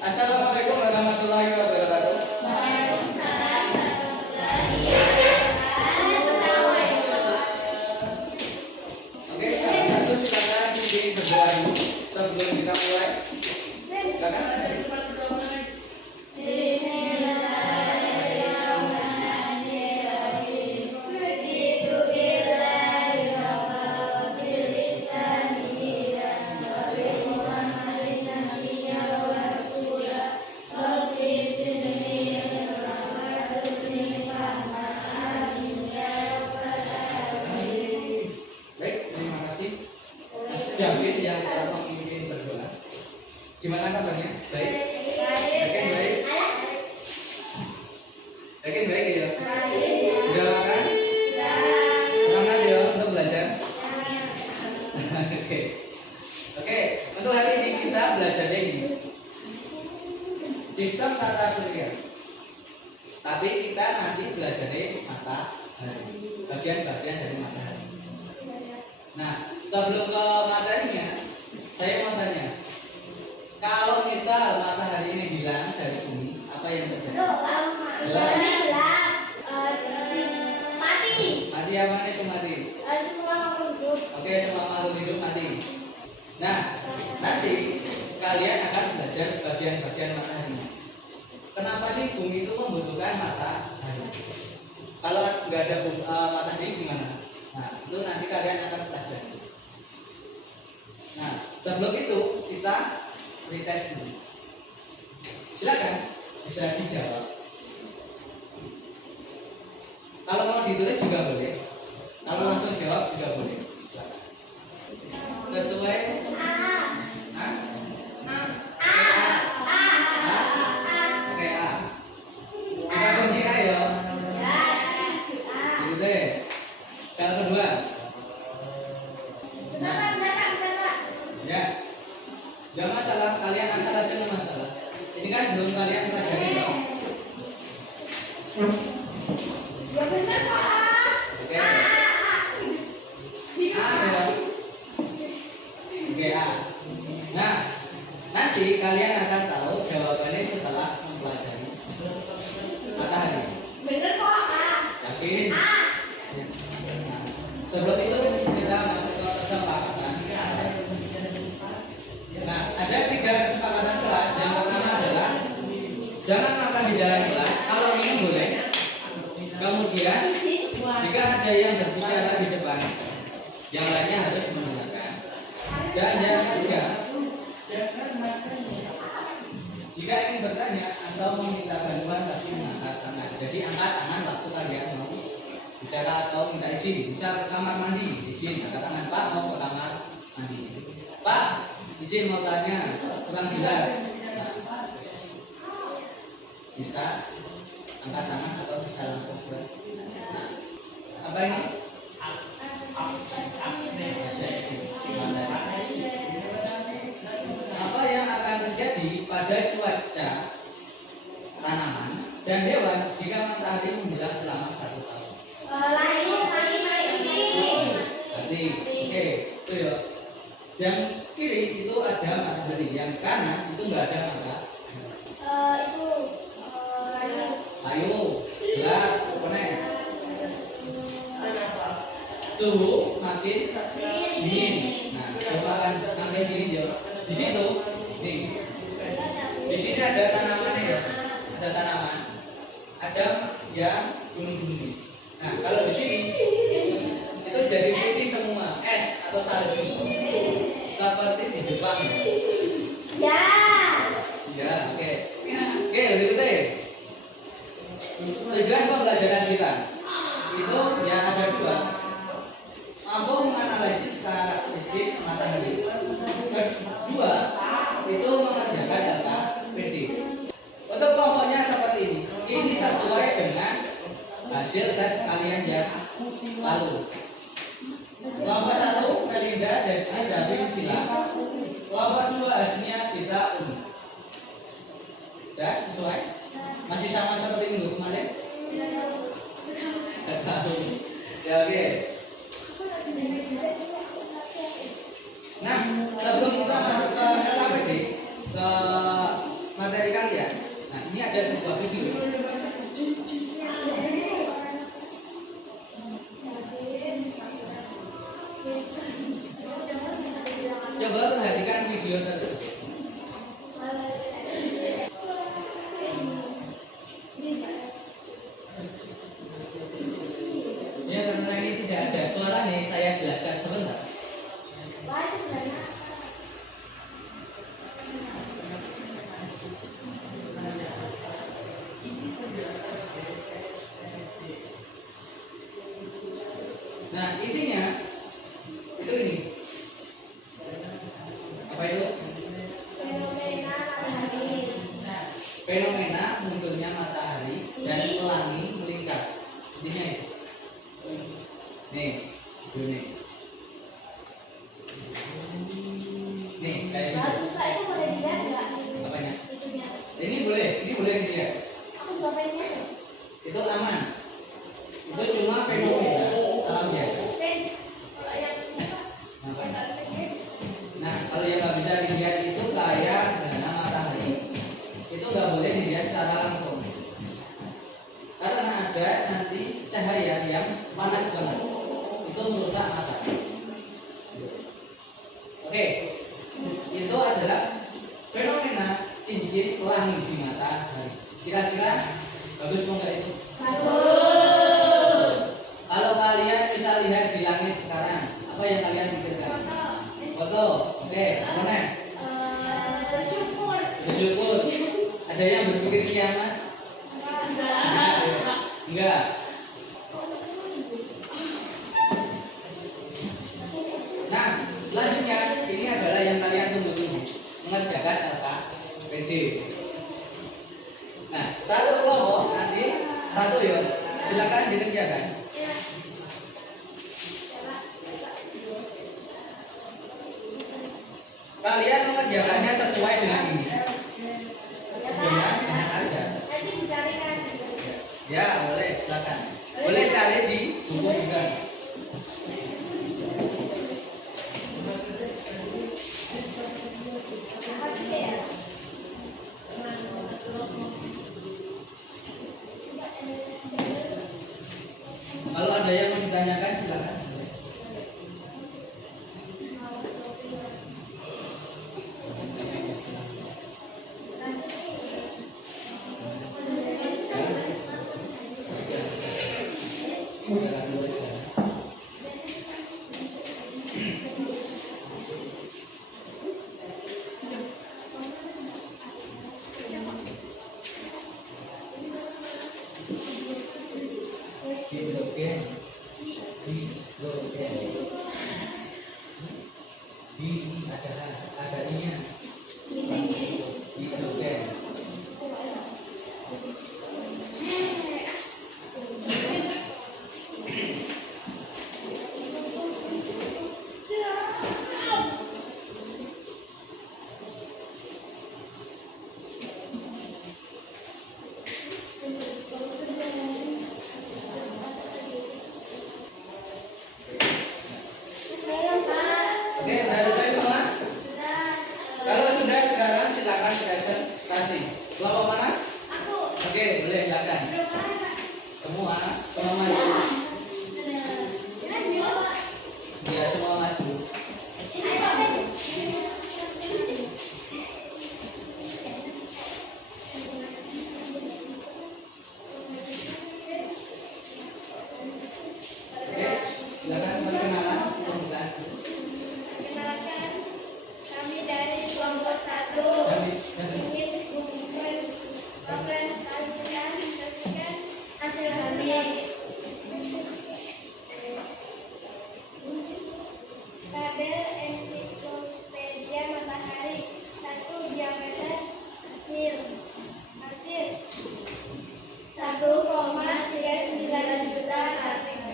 Assalamualaikum warahmatullahi wabarakatuh. Waalaikumsalam warahmatullahi wabarakatuh. Oke, salah satu silakan di sebelah dulu sebelum kita mulai. Silakan. Baik, terima kasih. Mas David yang telah memimpin berdoa. Gimana kabarnya? Baik. Yakin baik? Yakin baik ya? Udah makan? Semangat ya untuk belajar. Oke. Oke, untuk hari ini kita belajarnya ini sistem tata surya. Tapi kita nanti belajarnya matahari, bagian-bagian dari matahari. Nah, sebelum ke materinya, saya mau tanya, kalau misal matahari ini hilang dari bumi, apa yang terjadi? Hilang. Mati apa nih? Mati. Oke, semua makhluk hidup mati. Nah, nanti kalian akan belajar bagian-bagian matahari. Kenapa sih bumi itu membutuhkan matahari? Kalau nggak ada matahari gimana? Nah, itu nanti kalian akan pelajari. Nah, sebelum itu kita retest dulu. Silakan bisa dijawab. Kalau mau ditulis juga boleh. Kalau langsung jawab juga boleh. Silakan. Sesuai. Hah? Oke, A. Kita kunci A ya. Gitu deh. Kalau kedua. Nah, ya. Jangan masalah, kalian asal aja nggak masalah. Ini kan belum kalian pelajari loh. Oke. A ya. Oke, A. Nah, nanti kalian akan tahu jawabannya setelah mempelajari matahari. Yakin? Nah, sebelum itu kita masuk ke kesepakatan. Nah, ada 3 kesepakatan kelas. Yang pertama adalah jangan makan di dalam kelas. Kalau minum boleh. Kemudian jika ada yang berbicara di depan, yang lainnya harus mendengarkan. Dan yang ketiga, jika ingin bertanya atau meminta bantuan pasti mengangkat tangan. Jadi angkat tangan waktu kalian mau bicara atau minta izin. Bisa ke kamar mandi, izin angkat tangan. Pak, mau ke kamar mandi. Pak, izin mau tanya, kurang jelas. Nah, bisa angkat tangan atau bisa langsung buat. Nah, apa ini? Apa yang akan terjadi pada cuaca tanaman dan hewan jika matahari menjelang selama 1 tahun? Nanti, oke, itu ya. Yang kiri itu ada matahari, yang kanan itu enggak ada matahari. Ayo, gelap, konek. Suhu makin dingin. Nah, coba kan sampai gini ya. Di situ, nih. Di sini ada tanamannya ya. Ada tanaman. Ada yang gunung-gunung. Nah, kalau di sini itu jadi putih semua, es atau salju. Seperti di Jepang. Ya, oke. Oke, berikutnya ya. Tujuan pembelajaran kita itu ya ada 2. Mampu menganalisis karakteristik matahari. Kedua, itu mengerjakan data PD. Untuk kelompoknya seperti ini. Ini sesuai dengan hasil tes kalian yang lalu. Kelompok 1, Melinda, Desni, David, Sila. Kelompok 2, hasilnya kita udah sesuai? Masih sama seperti minggu kemarin? Tidak tahu. Ya, oke. Nah, sebelum kita masuk ke LKPD, ke materi tidak ada suara nih, saya jelaskan sebentar. Nah, intinya itu ini. Apa itu? Fenomena munculnya matahari dan pelangi melingkar. Intinya itu. Nih, ini. Nih, kayak gitu. Apanya? Ini boleh dilihat. Itu aman. Itu cuma fenomena alam biasa. Nah, kalau yang nggak bisa dilihat itu kayak gerhana matahari, itu nggak boleh dilihat secara langsung, karena ada nanti cahaya yang panas banget, itu merusak mata. Oke, itu adalah fenomena cincin pelangi di matahari. Kira-kira bagus nggak itu? Bagus. Kalau kalian bisa lihat di langit sekarang, apa yang kalian pikirkan? Foto. Oke, mana? Bersyukur. Ada yang berpikir kiamat? Enggak. Nah, selanjutnya ini adalah yang kalian tunggu-tunggu, mengerjakan LKPD. Nah, satu kelompok nanti satu ya, silakan dikerjakan. Kalian mengerjakannya sesuai dengan ini. Dengan aja. Ya, boleh, silakan. Boleh cari di buku juga. Kalau ada yang mau ditanyakan silakan. Oke, udah selesai semua? Kalau sudah, sekarang silakan presentasi. Kelompok mana? Oke, boleh silakan. Semua maju. Ya, semua maju. Oke, silakan perkenalan. Kami dari kelompok 1 ingin mempresentasikan hasil kami. Tabel ensiklopedia matahari 1 diameter hasil 1,39 juta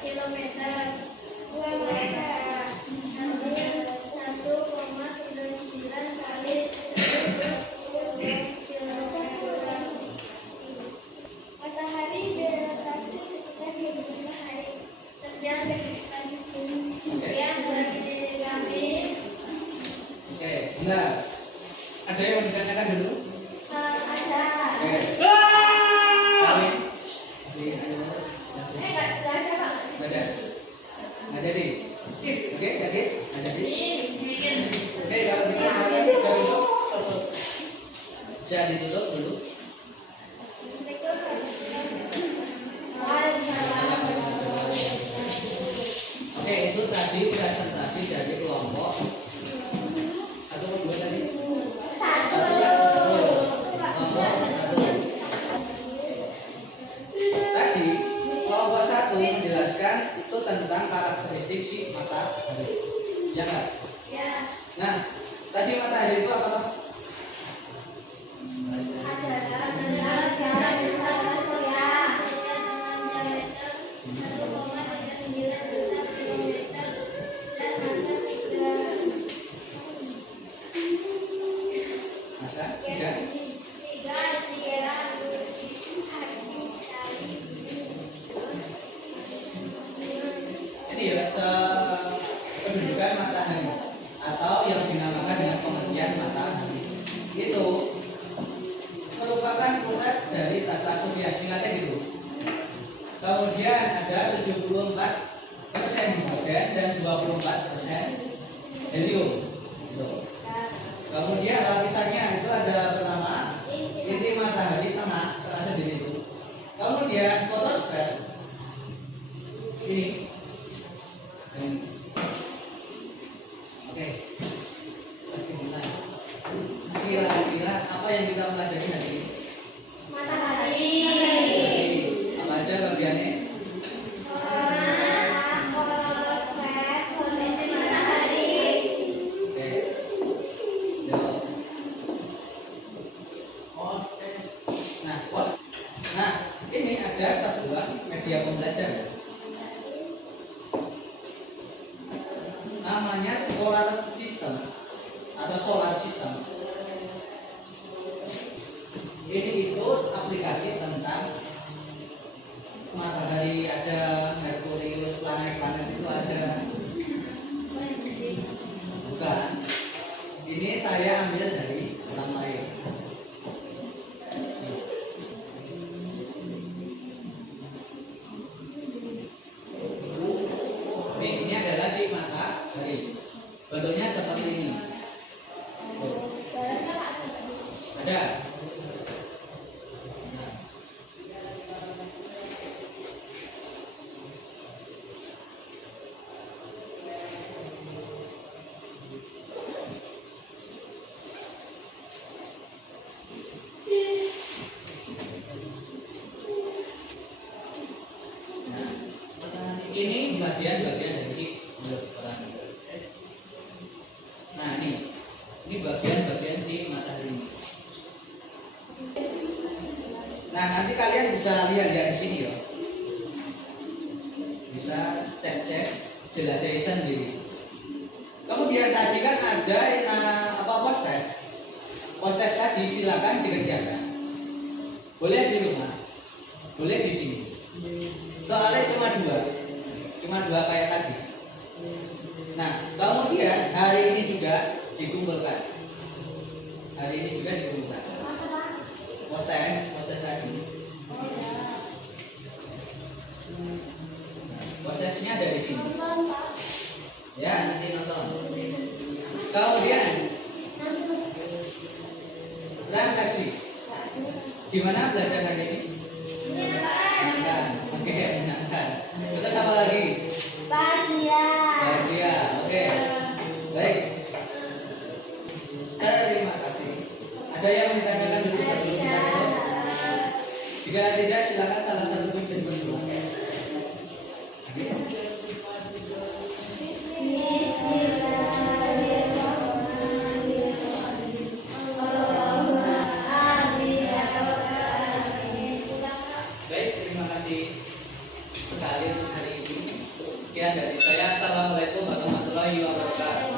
kilometer. 2 massa hasil 1,99 kali 10 kilometer. Matahari berotasi sekitar 25 hari. Sejak dari bumi yang berhasil kami. Oke, benar. Ada yang mau ditanyakan dulu? Ada. Oke. Kami. Nggak ada. Nggak jadi. Oke, jadi? Nggak jadi. Oke, kalau gitu bisa ditutup dulu. tadi presentasi dari kelompok satu atau dua tadi? Satu. Satu kan? Betul. Kelompok satu. Tadi kelompok satu menjelaskan itu tentang karakteristik si matahari. Ya nggak? Ya. Nah, tadi matahari itu apa toh? Masa? Tiga. Jadi ya, kedudukan matahari atau yang dinamakan dengan pengertian matahari itu merupakan pusat dari tata surya, singkatnya gitu. Kemudian ada 74% hidrogen dan 24% helium. Gitu. Kemudian lapisannya itu ada pertama inti matahari tengah terasa di situ. Kemudian fotosfer ini. Oke, kesimpulan. Kira-kira apa yang kita pelajari hari ini? Matahari. Apa aja bagiannya? Oke. Jawab. Nah, ini ada satu buah media pembelajaran. Namanya solar system atau solar system. Ini itu aplikasi tentang matahari, ada Merkurius, planet-planet itu ada. Bukan. Ini saya ambil dari alam lain. Ini adalah si matahari. Bentuknya seperti ini. Ada. Nah. Ini bagian-bagian dari bulan. Nah, ini bagian-bagian si matahari. Nah, nanti kalian bisa lihat ya di sini ya. Bisa cek-cek, jelajahi sendiri. Kemudian tadi kan ada post-test. Post-test tadi silakan dikerjakan. Boleh di rumah, boleh di sini. Soalnya cuma dua kayak tadi. Nah, kemudian hari ini juga dikumpulkan. Hari ini juga dikumpulkan. Post-test tadi. Post-testnya ada di sini. Ya, nanti nonton. Kemudian refleksi. Gimana belajar hari ini? Menyenangkan. Oke, menyenangkan. Terus apa lagi? Bahagia. Oke. Baik. Terima kasih. Ada yang mau ditanyakan dulu sebelum kita tutup? Jika tidak, silakan salah satu pimpin berdua. Baik, terima kasih sekali untuk hari ini. Sekian dari saya. Assalamualaikum warahmatullahi wabarakatuh.